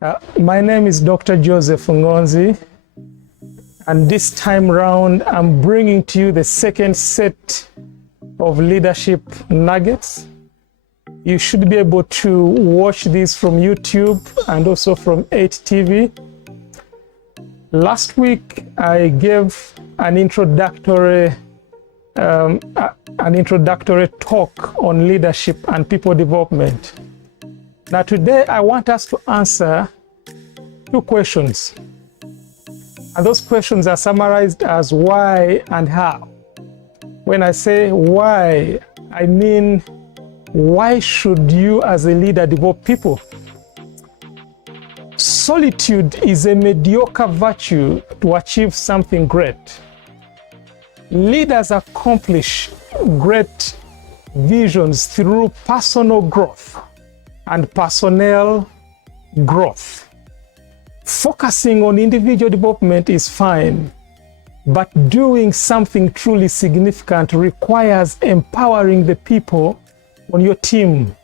My name is Dr. Joseph Ngonzi, and this time round I'm bringing to you the second set of leadership nuggets. You should be able to watch this from YouTube and also from 8TV. Last week I gave an introductory talk on leadership and people development. Now today I want us to answer two questions. And those questions are summarized as why and how. When I say why, I mean why should you as a leader develop people? Solitude is a mediocre virtue to achieve something great. Leaders accomplish great visions through personal growth and personnel growth. Focusing on individual development is fine, but doing something truly significant requires empowering the people on your team.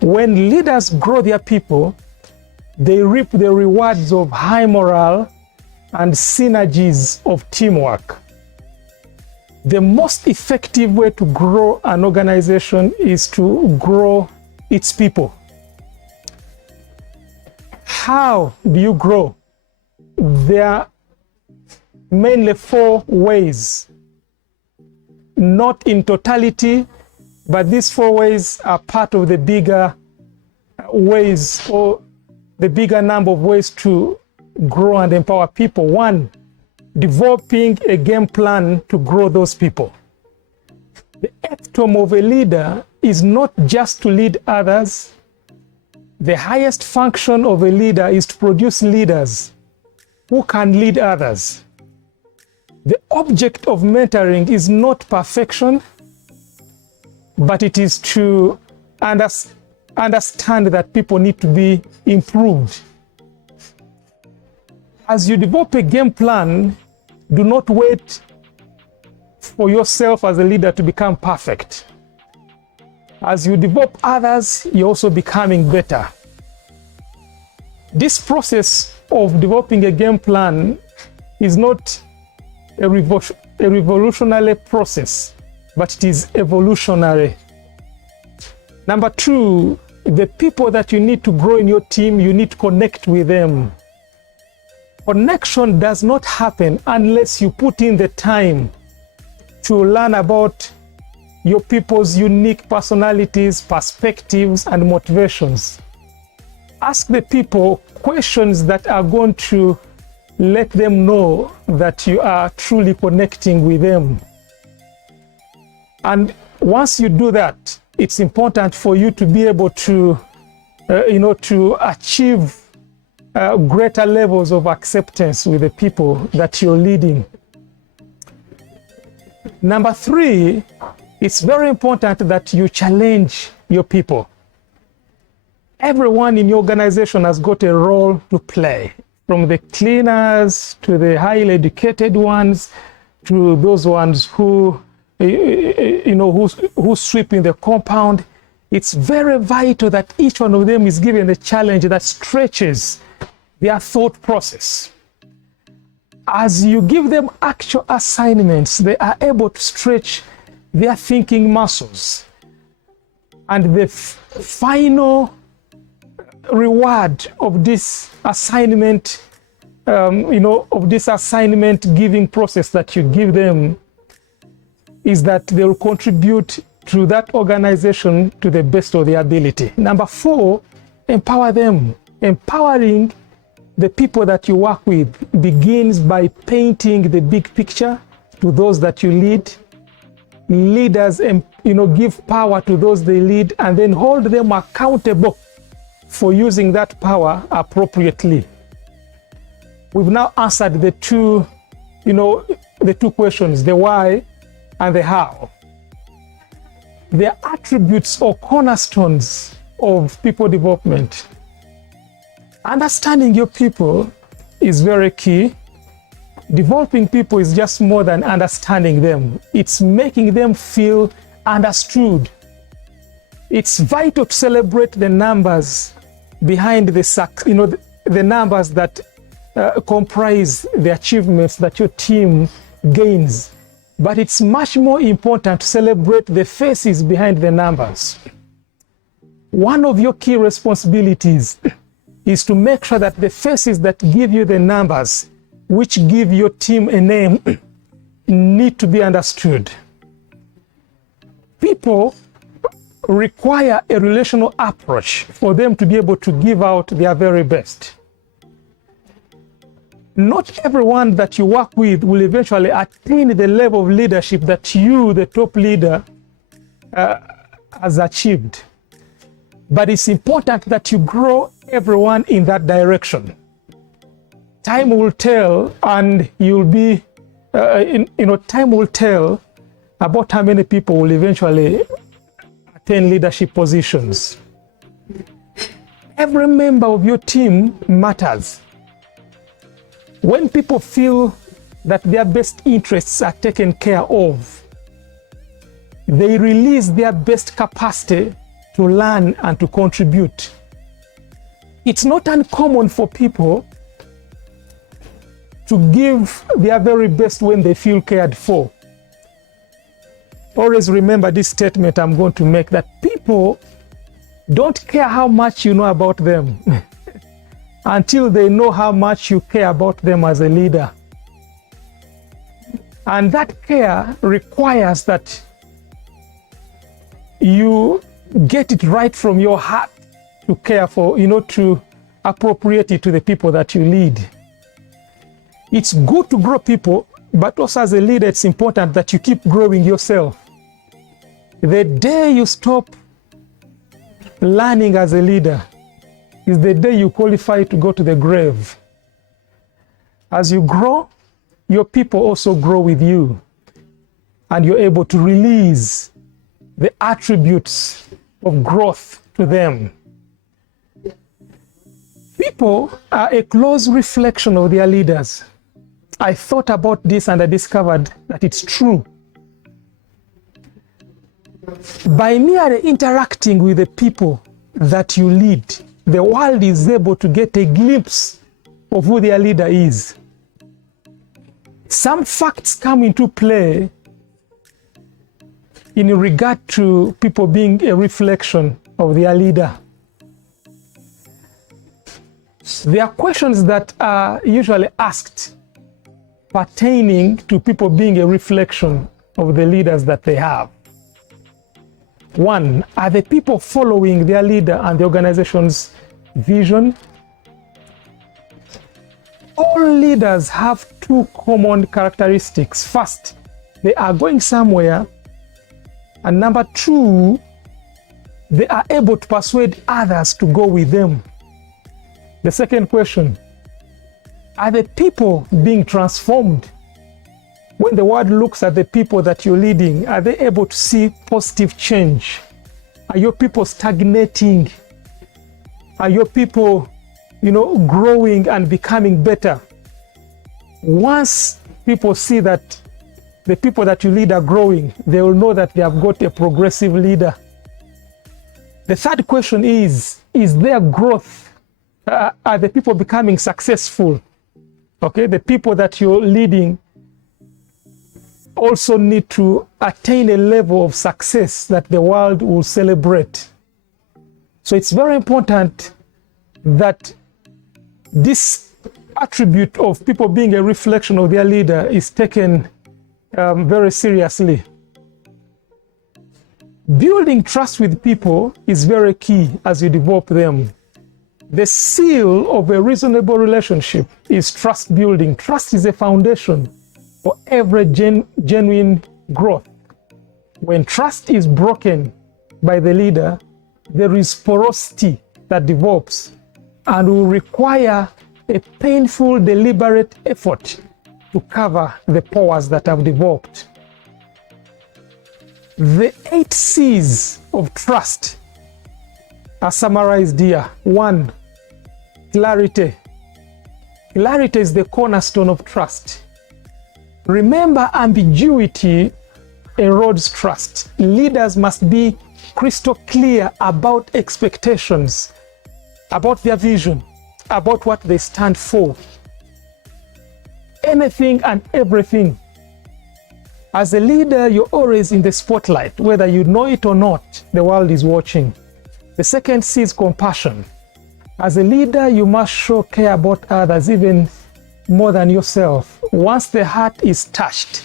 When leaders grow their people, they reap the rewards of high morale and synergies of teamwork. The most effective way to grow an organization is to grow its people. How do you grow? There are mainly four ways. Not in totality, but these four ways are part of the bigger ways, or the bigger number of ways to grow and empower people. One, developing a game plan to grow those people. The epitome of a leader is not just to lead others. The highest function of a leader is to produce leaders who can lead others. The object of mentoring is not perfection, but it is to understand that people need to be improved. As you develop a game plan, do not wait for yourself as a leader to become perfect. As you develop others, you're also becoming better. This process of developing a game plan is not a revolutionary process, but it is evolutionary. Number two, the people that you need to grow in your team, you need to connect with them. Connection does not happen unless you put in the time to learn about your people's unique personalities, perspectives, and motivations. Ask the people questions that are going to let them know that you are truly connecting with them. And once you do that, it's important for you to be able to, to achieve greater levels of acceptance with the people that you're leading. Number three, it's very important that you challenge your people. Everyone in your organization has got a role to play, from the cleaners to the highly educated ones to those ones who sweep in the compound. It's very vital that each one of them is given a challenge that stretches their thought process. As you give them actual assignments, they are able to stretch their thinking muscles. And the final reward of this assignment, giving process that you give them is that they will contribute to that organization to the best of their ability. Number four, empower them. Empowering the people that you work with begins by painting the big picture to those that you lead. Leaders, give power to those they lead, and then hold them accountable for using that power appropriately. We've now answered the two questions, the why and the how. They are attributes or cornerstones of people development. Understanding your people is very key. Developing people is just more than understanding them. It's making them feel understood. It's vital to celebrate the numbers behind the numbers that comprise the achievements that your team gains, but it's much more important to celebrate the faces behind the numbers. One of your key responsibilities is to make sure that the faces that give you the numbers, which give your team a name, need to be understood. People require a relational approach for them to be able to give out their very best. Not everyone that you work with will eventually attain the level of leadership that you, the top leader, has achieved. But it's important that you grow everyone in that direction. Time will tell, and you'll be, time will tell about how many people will eventually attain leadership positions. Every member of your team matters. When people feel that their best interests are taken care of, they release their best capacity to learn and to contribute. It's not uncommon for people to give their very best when they feel cared for. Always remember this statement I'm going to make, that people don't care how much you know about them until they know how much you care about them as a leader. And that care requires that you get it right from your heart to care for, to appropriate it to the people that you lead. It's good to grow people, but also as a leader, it's important that you keep growing yourself. The day you stop learning as a leader is the day you qualify to go to the grave. As you grow, your people also grow with you, and you're able to release the attributes of growth to them. People are a close reflection of their leaders. I thought about this and I discovered that it's true. By merely interacting with the people that you lead, the world is able to get a glimpse of who their leader is. Some facts come into play in regard to people being a reflection of their leader. There are questions that are usually asked pertaining to people being a reflection of the leaders that they have. One, are the people following their leader and the organization's vision? All leaders have two common characteristics. First, they are going somewhere, and number two, they are able to persuade others to go with them. The second question, are the people being transformed? When the world looks at the people that you're leading, are they able to see positive change? Are your people stagnating? Are your people, growing and becoming better? Once people see that the people that you lead are growing, they will know that they have got a progressive leader. The third question is there growth? Are the people becoming successful? Okay, the people that you're leading also need to attain a level of success that the world will celebrate. So it's very important that this attribute of people being a reflection of their leader is taken very seriously. Building trust with people is very key as you develop them. The seal of a reasonable relationship is trust building. Trust is a foundation for every genuine growth. When trust is broken by the leader, there is porosity that develops and will require a painful, deliberate effort to cover the pores that have developed. The 8 C's of trust are summarized here. 1, clarity. Clarity is the cornerstone of trust. Remember, ambiguity erodes trust. Leaders must be crystal clear about expectations. about their vision, about what they stand for. Anything and everything. As a leader, you're always in the spotlight. Whether you know it or not, the world is watching. The second C is compassion. As a leader, you must show care about others, even more than yourself. Once the heart is touched,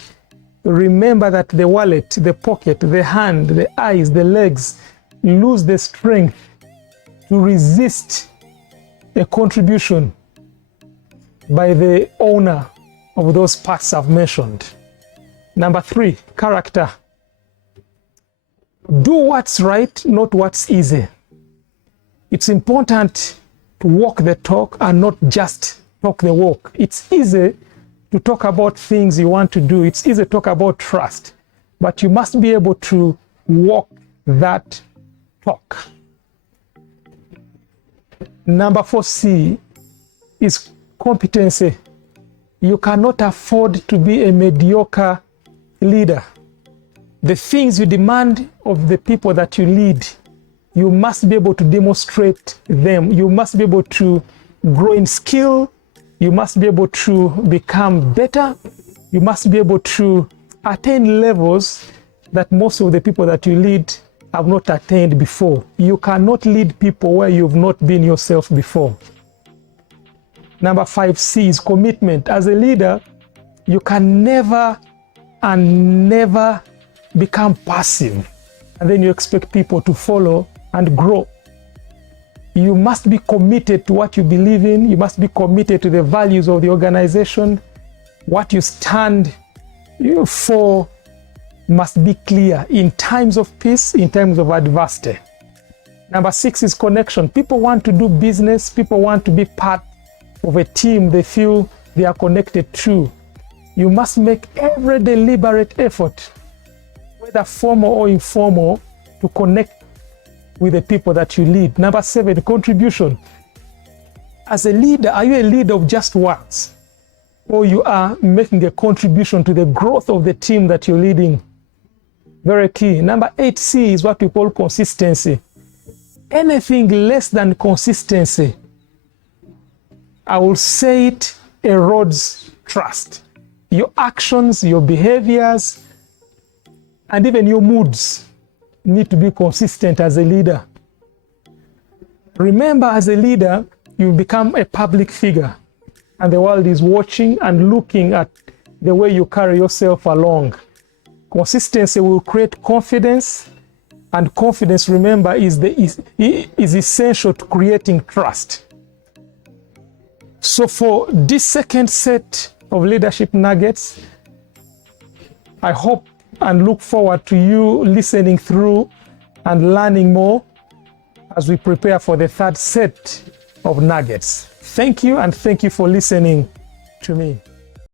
remember that the wallet, the pocket, the hand, the eyes, the legs lose the strength to resist a contribution by the owner of those parts I've mentioned. Number 3, character. Do what's right, not what's easy. It's important to walk the talk and not just talk the walk. It's easy to talk about things you want to do. It's easy to talk about trust, but you must be able to walk that talk. Number 4C is competency. You cannot afford to be a mediocre leader. The things you demand of the people that you lead, you must be able to demonstrate them. You must be able to grow in skill. You must be able to become better. You must be able to attain levels that most of the people that you lead have not attained before. You cannot lead people where you've not been yourself before. Number 5C is commitment. As a leader, you can never and never become passive, and then you expect people to follow and grow. You must be committed to what you believe in. You must be committed to the values of the organization. What you stand for must be clear in times of peace, in times of adversity. Number 6 is connection. People want to do business. People want to be part of a team they feel they are connected to. You must make every deliberate effort, whether formal or informal, to connect with the people that you lead. Number 7, contribution. As a leader, are you a leader of just words, or you are making a contribution to the growth of the team that you're leading? Very key. Number 8C is what we call consistency. Anything less than consistency, I will say it, erodes trust. Your actions, your behaviors, and even your moods need to be consistent as a leader. Remember, as a leader, you become a public figure, and the world is watching and looking at the way you carry yourself along. Consistency will create confidence, and confidence, remember, is essential to creating trust. So for this second set of leadership nuggets, I hope and look forward to you listening through and learning more as we prepare for the third set of nuggets. Thank you, and thank you for listening to me.